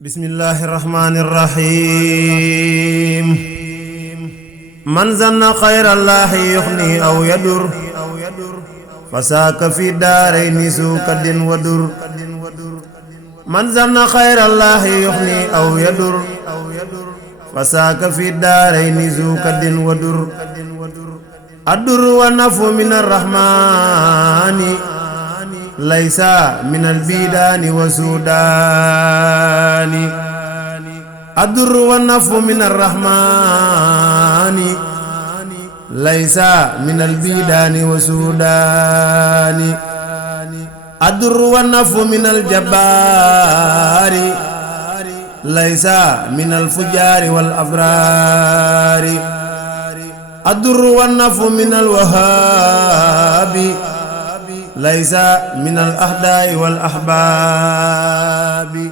bismillahi rahmani rahim man zanna xayrallahi yuxni aw yadur fasaaka fi daarayni suukadin wadur man zanna xayrallahi yuxni aw yadur fasaaka fi daarayni suukadin wadur addur wa nafu min arrahmani laysa min albidaani wa suudaani addur wa nafu min arrahmaani laysa min albidaani wa suudaani addur wa nafu min aljabbaari laysa min alfujaari wal abraari addur wa nafu min alwahaabi laysa min al ahdaai wal ahbaabi